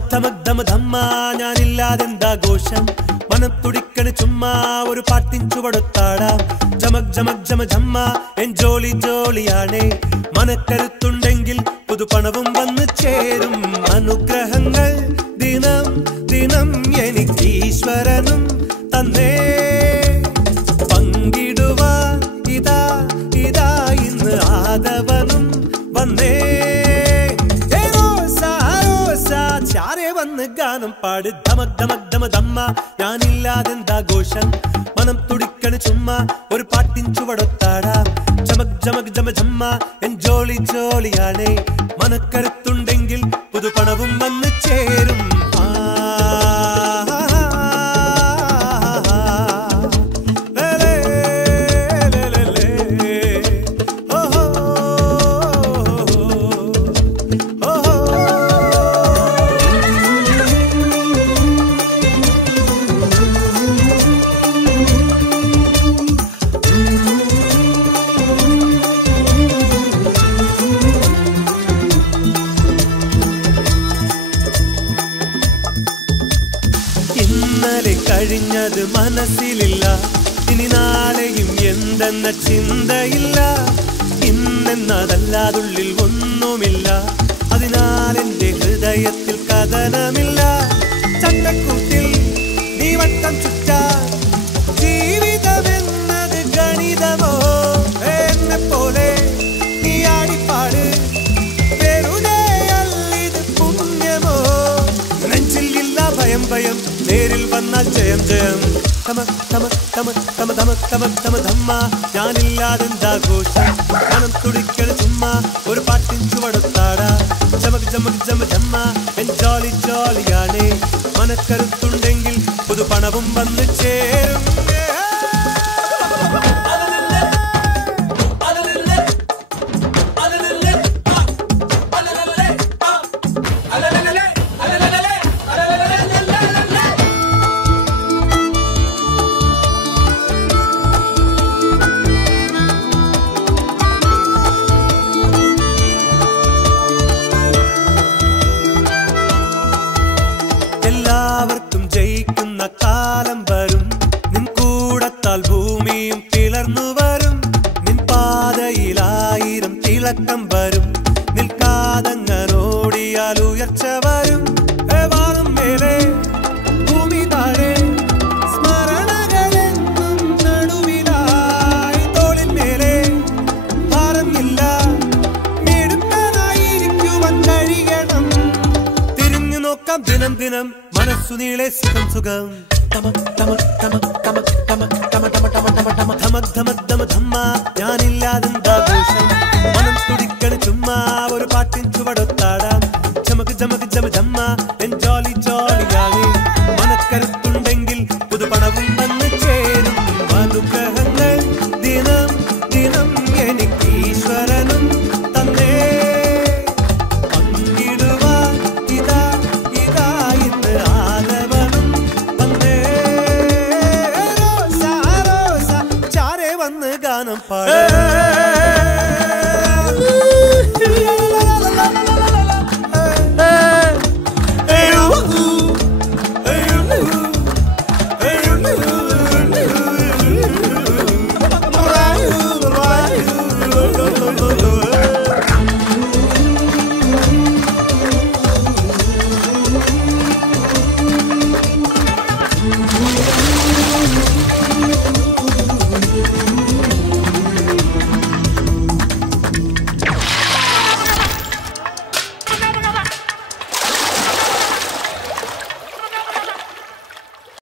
ധമ ഞാനില്ലാതെന്താഘോഷം മനം തുടിക്കണ് ചുമ്മാ ഒരു പാട്ടിൻ ചുവടൊത്താടാം ജമക് ജമക് ജമ ജമ്മ എൻ ജോളി ജോളിയാണേ മനക്കരുത്തുണ്ടെങ്കിൽ പുതുപണവും വന്നു ചേരും അനുഗ്രഹങ്ങൾ ദിനം ദിനം എനിക്ക് ഈശ്വരനും തന്നേ പങ്കിടുവാൻ ഇതാ ഇതാ ഇന്ന് ആദവനും വന്നേ ചാരെ വന്ന് ഗാനം പാട് ധമക് ധമക് ധമ ധമ്മ ഞാനില്ലാതെന്താഘോഷം മനം തുടിക്കണ് ചുമ്മാ ഒരു പാട്ടിൻ ചുവടൊത്താടാം ജമക് ജമക് ജമ ജമ്മ എൻ ജോളി ജോളിയാണേ മനക്കരുത്തുണ്ടെങ്കിൽ പുതുപണവും വന്ന് ചേരും കഴിഞ്ഞത് മനസ്സിലില്ല ഇനി നാളെയും എന്തെന്ന ചിന്തയില്ല ഇന്നെന്നതല്ലാതുള്ളിൽ ഒന്നുമില്ല അതിനാൽ എന്റെ ഹൃദയത്തിൽ കഥനമില്ല ചട്ടക്കൂട്ടിൽ നീ വട്ടം ചുറ്റാൻ ജീവിതമെന്നത് ഗണിതമോ എന്നെ പോലെ നീ ആടിപ്പാട് വെറുതെ അല്ലിത് പുണ്യമോ നെഞ്ചിലില്ല ഭയം ഭയം നേരിൽ വന്നാൽ ജയം ജയം തമ തമ തമ തമ തമ തമ തമ ധമ്മ ഞാനില്ലാതെന്താഘോഷം മനം തുടിക്കണ ചുമ്മാ ഒരു പാട്ടിൻ ചുവടൊത്താടാ ജമക് ജമക് ജമ ജമ്മ എൻ ജോളി ജോളിയാണേ മനക്കരുത്തുണ്ടെങ്കിൽ പുതുപണവും വന്നു ചേരും എല്ലാവർക്കും ജയിക്കുന്ന കാലം വരും നിൻ കൂടത്താൽ ഭൂമിയും പിളർന്നു വരും നിൻ പാതയിലായിരം തിളക്കം വരും നിൽക്കാതങ്ങനോടിയാൽ ഉയർച്ച വരും വാനം മേലെ ഭൂമി താഴെ സ്മരണകളെന്നും നടുവിലായി തോളിൻ മേലെ ഭാരമില്ല മിടുക്കനായിരിക്കുവാൻ കഴിയണം തിരിഞ്ഞു നോക്കാം ദിനം ദിനം മനസ്സു നീളെ സുഖം സുഖം തമക് തമക് തമക് തമക് തമക് തമ തമ തമ തമ തമ ധമക് ധമക് ധമ ധമ്മ ഞാനില്ലാതെന്താഘോഷം മനം തുടിക്കണ് ചുമ്മാ ഒരു പാട്ടിൻ ചുവടൊത്താടാം ജമക് ജമക് ജമ ജമ്മ എൻ ജോളി ജോളിയാണേ മനക്കരുത്തുണ്ടെങ്കിൽ പുതുപണവും വന്ന് ചേരും അനുഗ്രഹങ്ങൾ ദിനം ദിനം എനിക്ക് ഈശ്വരനും തന്നേ പങ്കിടുവാൻ ഇതാ ഇതാ ഇന്ന് ആദവനും വന്നേ റോസ റോസ ചാരെ വന്ന് ഗാനം പാട